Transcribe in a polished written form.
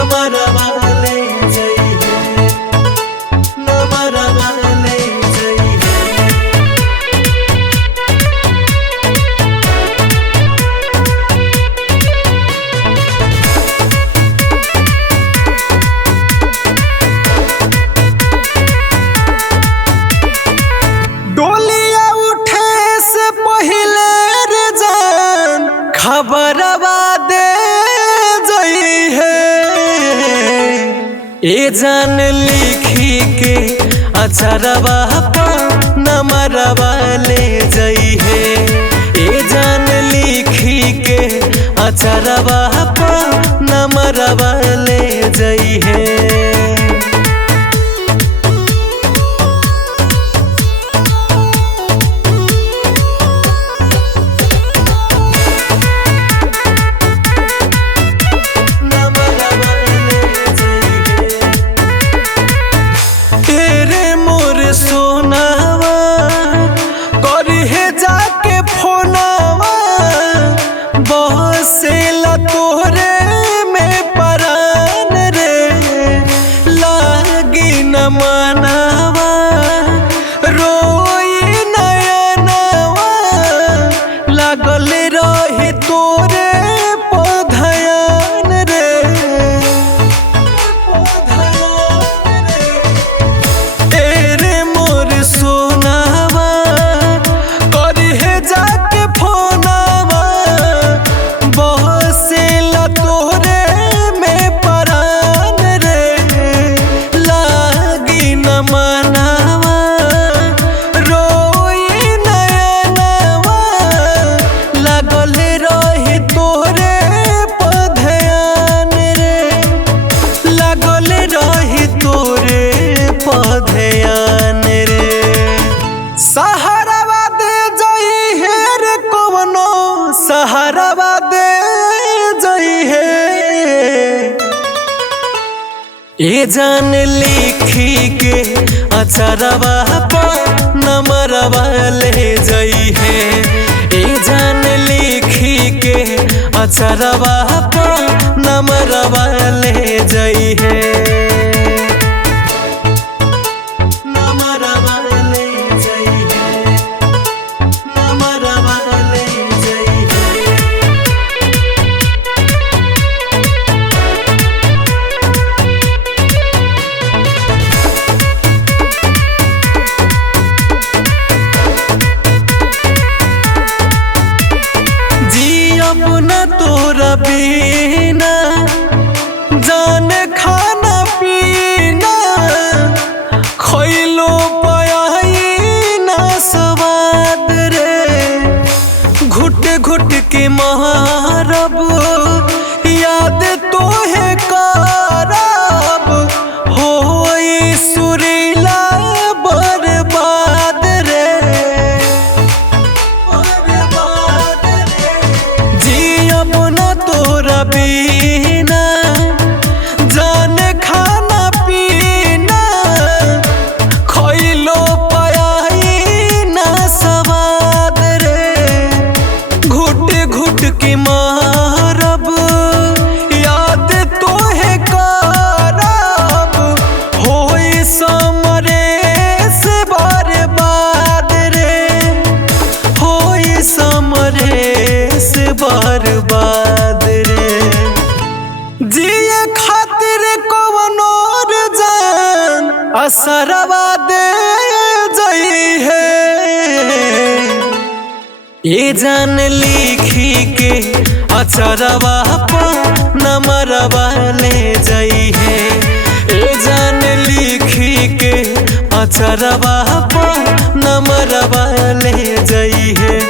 नमरवा ले जई है, नमरवा ले जई है। डोलिया उठे से पहिले रे जान खबरवा दे जई है। ए जान लिखी के अचरवा पर नमरवा ले जई है। ए जान लिखी के अचरवा पर नमरवा ले जई है। सोनावा करिहे जाके फोनावा बसेला तोहरे में परान रे। लागी न मनावा रोई नयनावा लागल रही तोरे पधयान रे। सोनावा करिहे जाके फोनावा बसेला तोहरे में परान रे। लागी न मनावा रोई नयनावा लागल रही तोहरे पधयान रे। लागल रही तोरे पधयान रे। सहारावा दे जई है रे कवनो सहारावा दे जई है। ए जान लिखी के अचरवा पर नमरवा ले जई है। ए जान लिखी के अचरवा पर नमरवा ले जई है। तोरा बिना जाने खाना पीना खइलो पाई ना स्वाद रे। घुट घुट के महारब याद तोहे करब होई सुरीला बर्बाद रे। तोरा बिना जाने खाना पीना खइलो पाई ना स्वाद रे। घुट घुट के मारब याद तोहे करब होई समरे से बर्बाद रे। होई समरे से बर्बाद रे। जिए खातिर कवनो रे जान असरवा दे जई है। ए जान लिखी के अचरवा पर नमरवा ले जई है। ए जान लिखी के अचरवा पर नमरवा ले जई है।